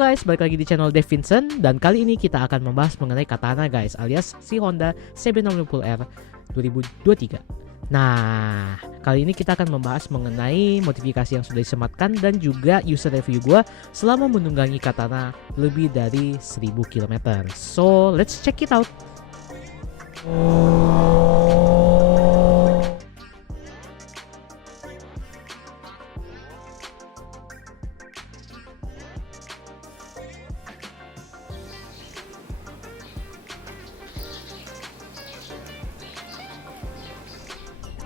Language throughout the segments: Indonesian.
Halo guys, balik lagi di channel Dev Vincent. Dan kali ini kita akan membahas mengenai Katana guys, alias si Honda CB650R 2023. Nah, kali ini kita akan membahas mengenai modifikasi yang sudah disematkan dan juga user review gue selama menunggangi Katana lebih dari 1000 km. So, let's check it out.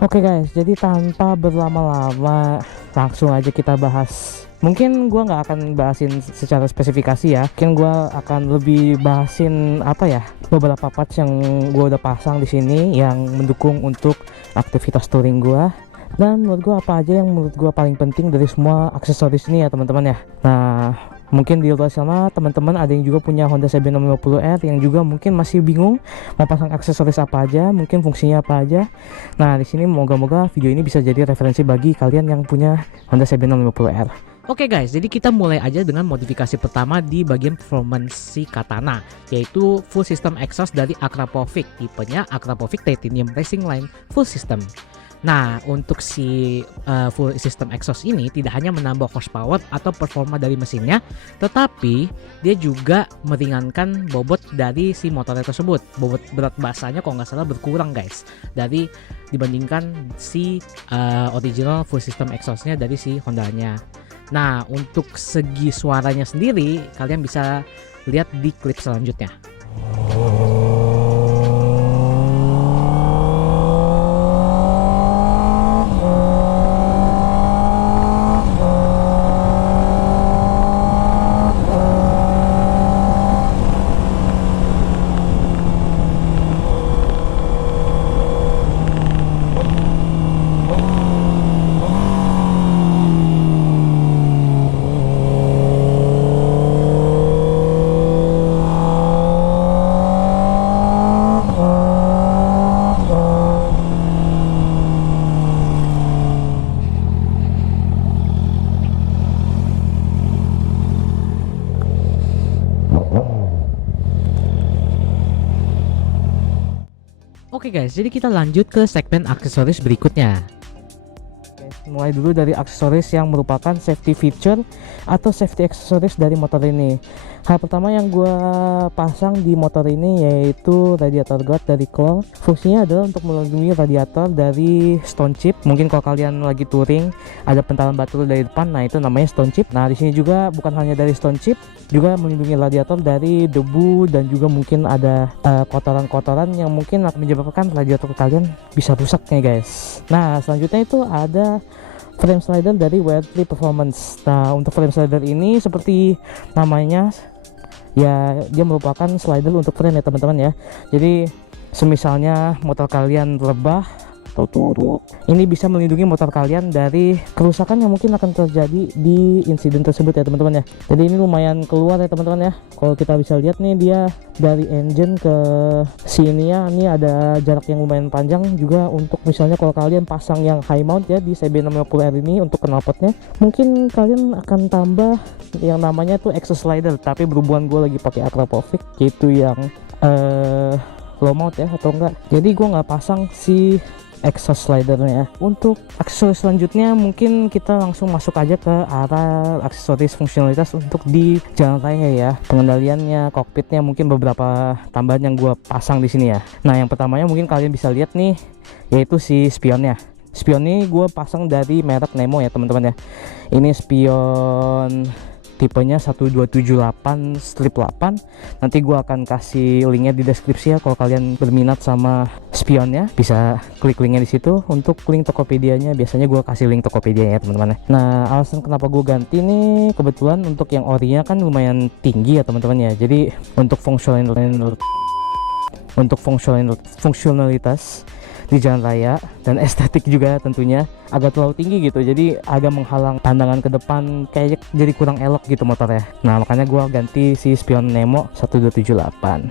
Oke guys, jadi tanpa berlama-lama langsung aja kita bahas. Mungkin gua nggak akan bahasin secara spesifikasi ya. Mungkin gua akan lebih bahasin beberapa parts yang gua udah pasang di sini yang mendukung untuk aktivitas touring gua. Dan menurut gua apa aja yang menurut gua paling penting dari semua aksesoris ini ya teman-teman ya. Nah, mungkin di luar sana teman-teman ada yang juga punya Honda CB650R yang juga mungkin masih bingung mau pasang aksesoris apa aja, mungkin fungsinya apa aja. Nah, di sini moga-moga video ini bisa jadi referensi bagi kalian yang punya Honda CB650R. Oke guys, jadi kita mulai aja dengan modifikasi pertama di bagian performance si Katana, yaitu full system exhaust dari Akrapovic, tipenya Akrapovic Titanium Racing Line Full System. Nah, untuk si full system exhaust ini tidak hanya menambah horsepower atau performa dari mesinnya, tetapi dia juga meringankan bobot dari si motornya tersebut. Bobot berat basanya kalau nggak salah berkurang guys, dari dibandingkan si original full system exhaustnya dari si Hondanya. Nah, untuk segi suaranya sendiri kalian bisa lihat di klip selanjutnya. Oke guys, jadi kita lanjut ke segmen aksesoris berikutnya. Mulai dulu dari aksesoris yang merupakan safety feature atau safety aksesoris dari motor ini. Hal pertama yang gue pasang di motor ini yaitu radiator guard dari Claw. Fungsinya adalah untuk melindungi radiator dari stone chip. Mungkin kalau kalian lagi touring ada pentalan batu dari depan, nah itu namanya stone chip. Nah, di sini juga bukan hanya dari stone chip, juga melindungi radiator dari debu dan juga mungkin ada kotoran-kotoran yang mungkin akan menyebabkan radiator kalian bisa rusak nih guys. Nah, selanjutnya itu ada frame slider dari WR3 Performance. Nah, untuk frame slider ini seperti namanya ya, dia merupakan slider untuk frame ya teman-teman ya. Jadi semisalnya motor kalian rebah atau turun, ini bisa melindungi motor kalian dari kerusakan yang mungkin akan terjadi di insiden tersebut ya teman-teman ya. Jadi ini lumayan keluar ya teman-teman ya. Kalau kita bisa lihat nih, dia dari engine ke sini ya, ini ada jarak yang lumayan panjang juga. Untuk misalnya kalau kalian pasang yang high mount ya di CB650R ini untuk knalpotnya, mungkin kalian akan tambah yang namanya tuh exhaust slider, tapi berhubungan gue lagi pakai Akrapovic yaitu yang low mount ya atau enggak, jadi gue nggak pasang si exhaust slidernya. Untuk aksesoris selanjutnya mungkin kita langsung masuk aja ke arah aksesoris fungsionalitas untuk di jalan raya ya. Pengendaliannya, kokpitnya, mungkin beberapa tambahan yang gue pasang di sini ya. Nah, yang pertamanya mungkin kalian bisa lihat nih, yaitu si spionnya. Spion ini gue pasang dari merek Nemo ya teman-teman ya. Ini spion tipenya 1278/8. Nanti gua akan kasih linknya di deskripsi ya. Kalau kalian berminat sama spionnya bisa klik linknya di situ. Untuk link Tokopedia-nya biasanya gua kasih link Tokopedia ya teman-teman. Nah, alasan kenapa gua ganti nih, kebetulan untuk yang orinya kan lumayan tinggi ya teman-teman ya. Jadi untuk fungsionalitas di jalan raya dan estetik juga tentunya agak terlalu tinggi gitu, jadi agak menghalang pandangan ke depan, kayak jadi kurang elok gitu motornya. Nah, makanya gua ganti si spion Nemo 1278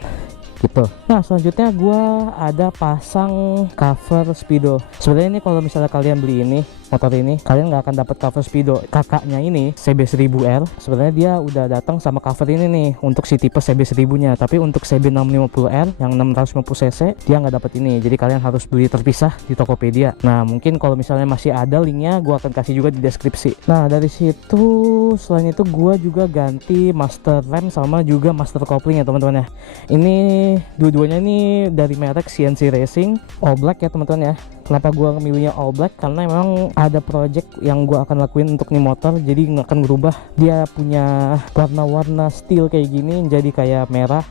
gitu. Nah, selanjutnya gua ada pasang cover speedo. Sebenarnya ini kalau misalnya kalian beli ini motor ini, kalian nggak akan dapat cover speedo. Kakaknya ini CB1000R, sebenarnya dia udah datang sama cover ini nih untuk si tipe CB1000-nya, tapi untuk CB650R yang 650cc dia nggak dapat ini, jadi kalian harus beli terpisah di Tokopedia. Nah mungkin kalau misalnya masih ada linknya gue akan kasih juga di deskripsi. Nah dari situ selain itu gue juga ganti master rem sama juga master kopling ya teman-teman ya. Ini dua-duanya ini dari merek CNC Racing all black ya teman-teman ya. Kenapa gue milihnya all black? Karena memang ada project yang gue akan lakuin untuk nih motor, jadi nggak akan berubah. Dia punya warna-warna steel kayak gini, jadi kayak merah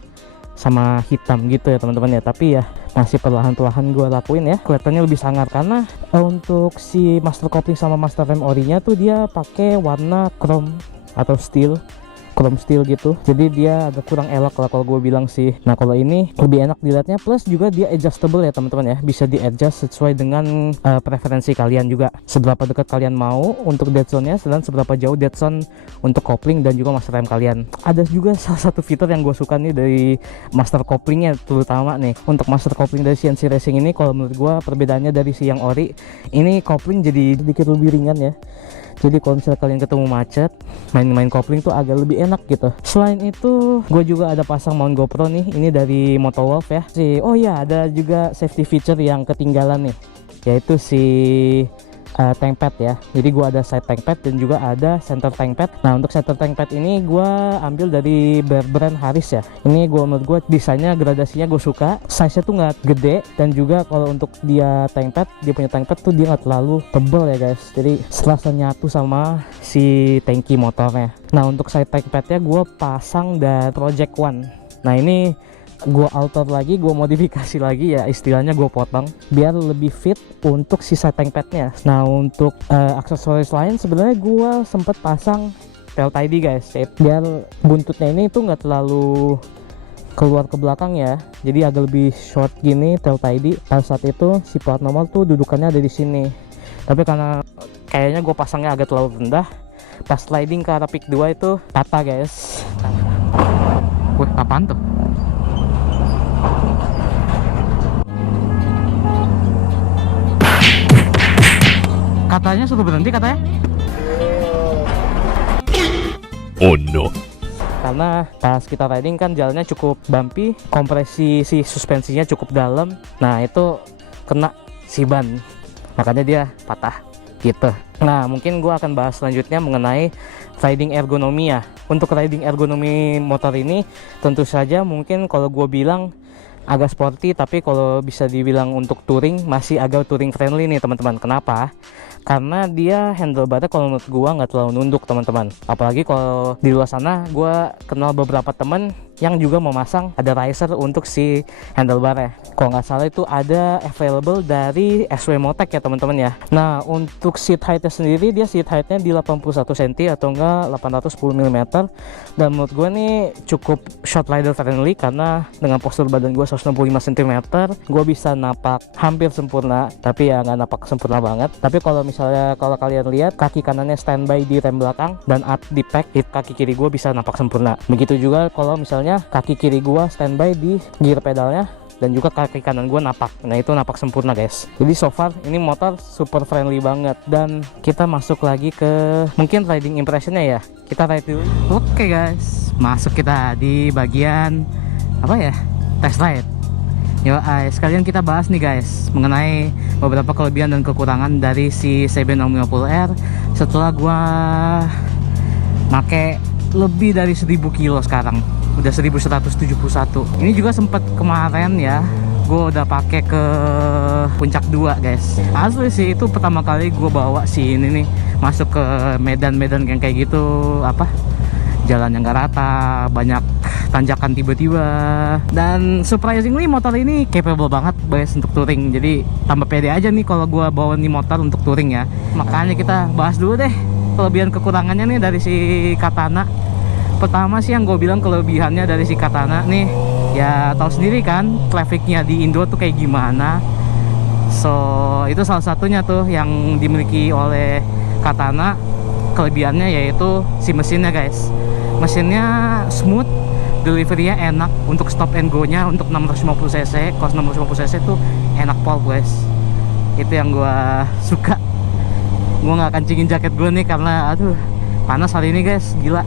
sama hitam gitu ya teman-teman ya. Tapi ya masih perlahan-perlahan gue lakuin ya, kelihatannya lebih sangar. Karena untuk si master kopling sama master rem orinya tuh dia pakai warna chrome atau chrome steel gitu, jadi dia agak kurang elok lah kalau gue bilang sih. Nah kalau ini lebih enak dilihatnya, plus juga dia adjustable ya teman-teman ya, bisa di adjust sesuai dengan preferensi kalian juga, seberapa dekat kalian mau untuk dead zone nya dan seberapa jauh dead zone untuk kopling dan juga master rem kalian. Ada juga salah satu fitur yang gue suka nih dari master koplingnya, terutama nih untuk master kopling dari CNC Racing ini. Kalau menurut gue perbedaannya dari si yang ori ini, kopling jadi sedikit lebih ringan ya. Jadi kalau misalnya kalian ketemu macet, main-main kopling tuh agak lebih enak gitu. Selain itu, gue juga ada pasang mount GoPro nih. Ini dari Motowolf ya. Oh ya, ada juga safety feature yang ketinggalan nih, yaitu si tank pad ya. Jadi gue ada side tank pad dan juga ada center tank pad. Nah untuk center tank pad ini gue ambil dari brand Harris ya. Ini menurut gue desainnya, gradasinya gue suka. Size nya tuh nggak gede, dan juga kalau untuk dia tank pad, dia punya tank pad tuh dia nggak terlalu tebel ya guys. Jadi serasa nyatu sama si tangki motornya. Nah untuk side tank padnya gue pasang dari Project One. Nah ini gue alter lagi, gue modifikasi lagi ya, istilahnya gue potong biar lebih fit untuk sisa tank padnya. Nah untuk aksesoris lain sebenarnya gue sempet pasang tail tidy guys, biar buntutnya ini tuh nggak terlalu keluar ke belakang ya, jadi agak lebih short gini tail tidy. Pada saat itu si plat nomor tuh dudukannya ada di sini, tapi karena kayaknya gue pasangnya agak terlalu rendah, pas sliding ke arah peak 2 itu patah guys. Wih, apaan tuh? Katanya suruh berhenti katanya. Oh no. Karena pas kita riding kan jalannya cukup bumpy, kompresi si suspensinya cukup dalam. Nah itu kena si ban, makanya dia patah gitu. Nah mungkin gue akan bahas selanjutnya mengenai riding ergonomi ya. Untuk riding ergonomi motor ini tentu saja mungkin kalau gue bilang agak sporty, tapi kalau bisa dibilang untuk touring masih agak touring friendly nih teman-teman. Kenapa? Karena dia handlebarnya kalau menurut gua nggak terlalu nunduk teman-teman. Apalagi kalau di luar sana gua kenal beberapa teman yang juga memasang ada riser untuk si handlebarnya. Kalau nggak salah itu ada available dari SW Motek ya teman-teman ya. Nah untuk seat heightnya sendiri, dia seat heightnya di 81 cm atau enggak 810 mm, dan menurut gue nih cukup short rider friendly karena dengan postur badan gue 165 cm gue bisa napak hampir sempurna, tapi ya nggak napak sempurna banget. Tapi kalau misalnya kalau kalian lihat kaki kanannya standby di rem belakang dan up di pack, kaki kiri gue bisa napak sempurna. Begitu juga kalau misalnya kaki kiri gua standby di gear pedalnya dan juga kaki kanan gua napak. Nah itu napak sempurna guys. Jadi so far ini motor super friendly banget. Dan kita masuk lagi ke mungkin riding impressionnya ya. Kita ride dulu. Oke guys, masuk kita di bagian apa ya, test ride. Yo, sekalian kita bahas nih guys mengenai beberapa kelebihan dan kekurangan dari si CB650R setelah gua make lebih dari 1000 kilo sekarang. Udah 1171. Ini juga sempat kemarin ya, gue udah pakai ke Puncak 2 guys. Asli sih itu pertama kali gue bawa si ini nih masuk ke medan-medan yang kayak gitu, apa, jalan yang gak rata, banyak tanjakan tiba-tiba. Dan surprisingly motor ini capable banget guys untuk touring. Jadi tambah pede aja nih kalau gue bawa nih motor untuk touring ya. Makanya kita bahas dulu deh kelebihan kekurangannya nih dari si Katana. Pertama sih yang gue bilang kelebihannya dari si Katana nih, ya tahu sendiri kan trafficnya di Indo tuh kayak gimana. So itu salah satunya tuh yang dimiliki oleh Katana. Kelebihannya yaitu si mesinnya guys. Mesinnya smooth, deliverynya enak untuk stop and go nya untuk 650 cc. Kalau 650 cc tuh enak pol guys. Itu yang gue suka. gue nggak kencingin jaket gue nih karena aduh panas hari ini guys, gila.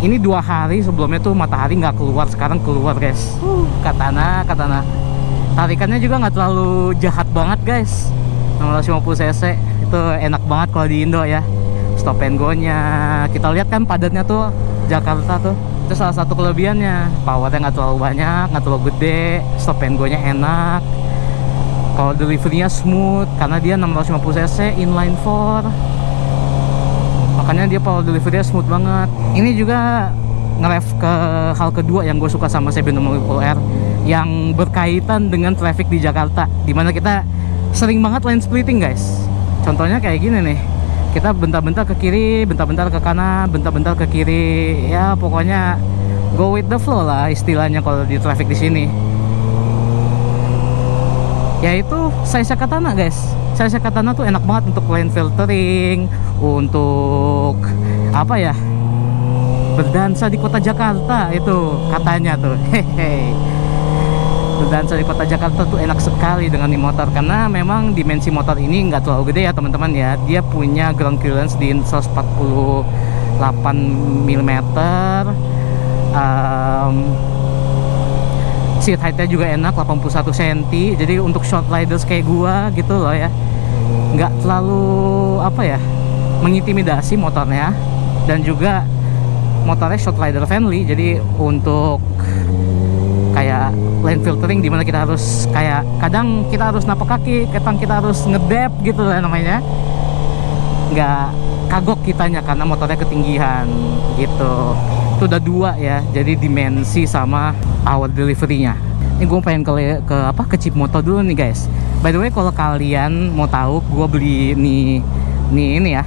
Ini 2 hari sebelumnya tuh matahari nggak keluar, sekarang keluar guys. Katana tarikannya juga nggak terlalu jahat banget guys. 650 cc itu enak banget kalau di Indo ya. Stop and go nya kita lihat kan padatnya tuh Jakarta tuh, itu salah satu kelebihannya. Powernya nggak terlalu banyak, nggak terlalu gede, stop and go nya enak. Kalau deliverynya smooth karena dia 650 cc inline 4, makanya dia power delivery smooth banget. Ini juga nge-ref ke hal kedua yang gue suka sama CB650R yang berkaitan dengan traffic di Jakarta, dimana kita sering banget lane splitting guys. Contohnya kayak gini nih, kita bentar-bentar ke kiri, bentar-bentar ke kanan, bentar-bentar ke kiri, ya pokoknya go with the flow lah istilahnya kalau di traffic di sini. Yaitu size Katana guys. Size Katana tuh enak banget untuk lane filtering, untuk apa ya, berdansa di kota Jakarta itu katanya tuh. Hehe. Berdansa di kota Jakarta tuh enak sekali dengan ini motor, karena memang dimensi motor ini nggak terlalu gede ya teman-teman ya. Dia punya ground clearance di 148 mm. Seat height-nya juga enak 81 cm. Jadi untuk short riders kayak gua gitu loh ya, nggak terlalu apa ya, mengintimidasi motornya. Dan juga motornya short rider friendly, jadi untuk kayak lane filtering dimana kita harus kayak kadang kita harus napak kaki, kadang kita harus ngedep gitu lah namanya, nggak kagok kitanya karena motornya ketinggian gitu. Itu udah 2 ya, jadi dimensi sama power delivery-nya. Ini gue pengen ke chip moto dulu nih guys. By the way, kalau kalian mau tahu gue beli ini ya,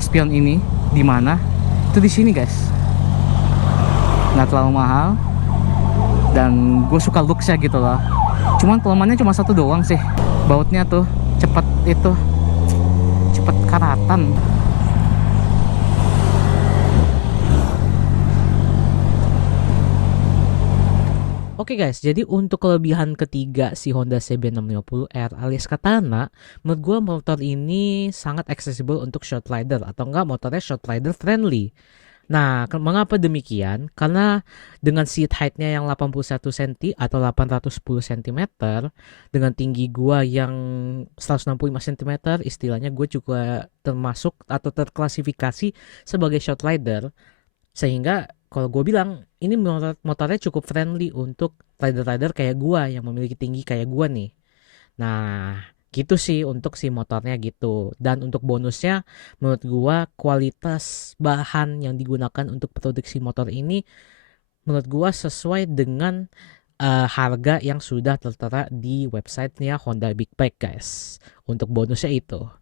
spion ini di mana? Itu di sini guys. Nggak terlalu mahal dan gue suka looks-nya gitu loh. Cuman kelemahannya cuma satu doang sih, bautnya tuh cepet karatan. Oke guys, jadi untuk kelebihan ketiga si Honda CB650R alias Katana, menurut gue motor ini sangat accessible untuk short rider, atau enggak motornya short rider friendly. Nah, mengapa demikian? Karena dengan seat height-nya yang 81 cm atau 810 cm, dengan tinggi gua yang 165 cm, istilahnya gue juga termasuk atau terklasifikasi sebagai short rider. Sehingga kalau gue bilang ini motornya cukup friendly untuk rider-rider kayak gua yang memiliki tinggi kayak gua nih. Nah, gitu sih untuk si motornya gitu. Dan untuk bonusnya, menurut gua kualitas bahan yang digunakan untuk produksi motor ini menurut gua sesuai dengan harga yang sudah tertera di websitenya Honda Big Bike guys. Untuk bonusnya itu.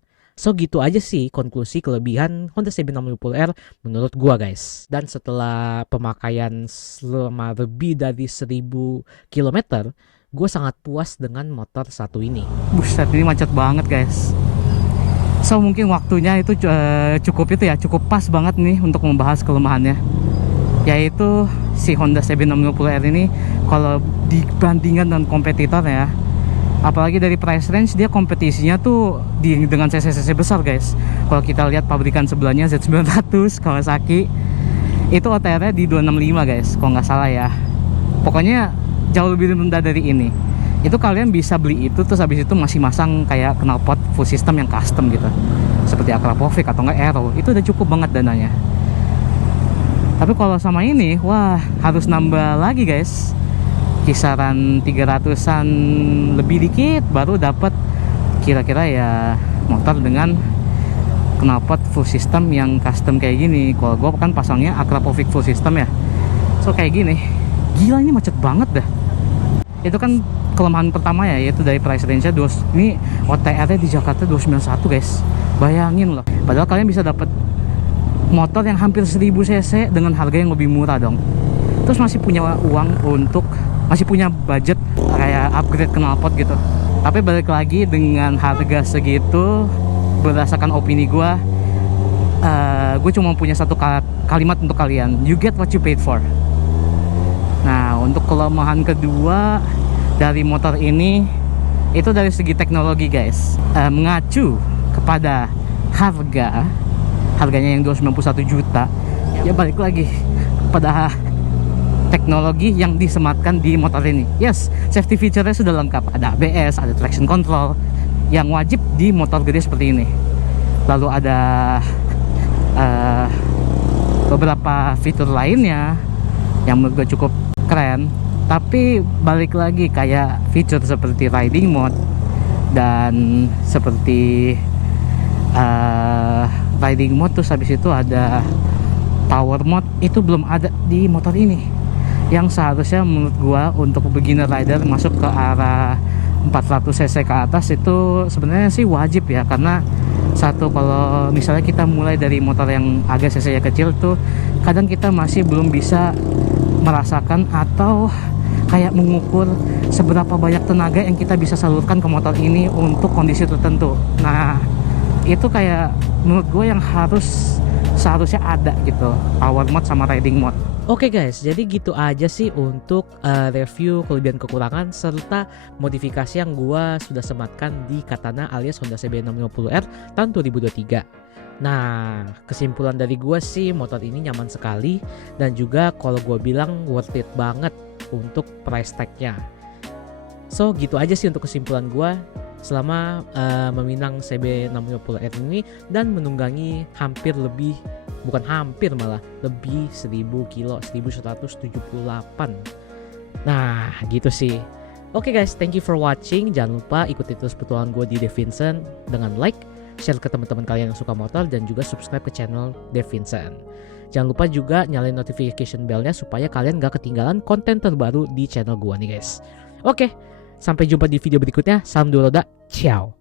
So gitu aja sih konklusi kelebihan Honda CB650R menurut gua guys. Dan setelah pemakaian selama lebih dari 1000 km, gue sangat puas dengan motor satu ini. Buset, ini macet banget guys. So mungkin waktunya itu cukup pas banget nih untuk membahas kelemahannya. Yaitu si Honda CB650R ini kalau dibandingkan dengan kompetitor ya, apalagi dari price range, dia kompetisinya tuh dengan cc besar guys. Kalau kita lihat pabrikan sebelahnya Z900 Kawasaki, itu OTR-nya di 265 guys kalau nggak salah ya. Pokoknya jauh lebih rendah dari ini. Itu kalian bisa beli itu, terus habis itu masih masang kayak knalpot full system yang custom gitu, seperti Akrapovic atau enggak Aero. Itu udah cukup banget dananya. Tapi kalau sama ini, wah harus nambah lagi guys, kisaran 300-an lebih dikit baru dapat kira-kira ya motor dengan knalpot full system yang custom kayak gini. Kalau gue kan pasangnya Akrapovic full system ya, so kayak gini. Gila, ini macet banget dah. Itu kan kelemahan pertama ya, yaitu dari price range-nya. Ini OTR-nya di Jakarta 291 guys. Bayangin loh, padahal kalian bisa dapat motor yang hampir 1000 cc dengan harga yang lebih murah dong. Terus masih punya masih punya budget kayak upgrade knalpot gitu. Tapi balik lagi, dengan harga segitu, berdasarkan opini gue cuma punya satu kalimat untuk kalian: you get what you paid for. Nah, untuk kelemahan kedua dari motor ini, itu dari segi teknologi guys. Mengacu kepada harganya yang 291 juta, ya balik lagi kepada teknologi yang disematkan di motor ini. Yes, safety feature-nya sudah lengkap, ada ABS, ada traction control yang wajib di motor gede seperti ini. Lalu ada beberapa fitur lainnya yang menurut gue cukup keren, tapi balik lagi kayak fitur seperti riding mode dan seperti riding mode, terus habis itu ada power mode, itu belum ada di motor ini, yang seharusnya menurut gua untuk beginner rider masuk ke arah 400 cc ke atas itu sebenarnya sih wajib ya, karena satu, kalau misalnya kita mulai dari motor yang agak cc nya kecil tuh kadang kita masih belum bisa merasakan atau kayak mengukur seberapa banyak tenaga yang kita bisa salurkan ke motor ini untuk kondisi tertentu. Nah itu kayak menurut gue yang seharusnya ada gitu, power mode sama riding mode. Oke guys, jadi gitu aja sih untuk review kelebihan kekurangan serta modifikasi yang gua sudah sematkan di Katana alias Honda CB650R tahun 2023. Nah, kesimpulan dari gua sih motor ini nyaman sekali dan juga kalau gua bilang worth it banget untuk price tag-nya. So gitu aja sih untuk kesimpulan gua selama meminang CB650R ini dan menunggangi lebih 1000 kilo, 1178. Nah gitu sih. Oke guys, thank you for watching. Jangan lupa ikuti terus petualangan gue di Dev Vincent dengan like, share ke teman-teman kalian yang suka motor, dan juga subscribe ke channel Dev Vincent. Jangan lupa juga nyalain notification bellnya supaya kalian gak ketinggalan konten terbaru di channel gue nih guys. Oke, sampai jumpa di video berikutnya. Salam dua roda, ciao.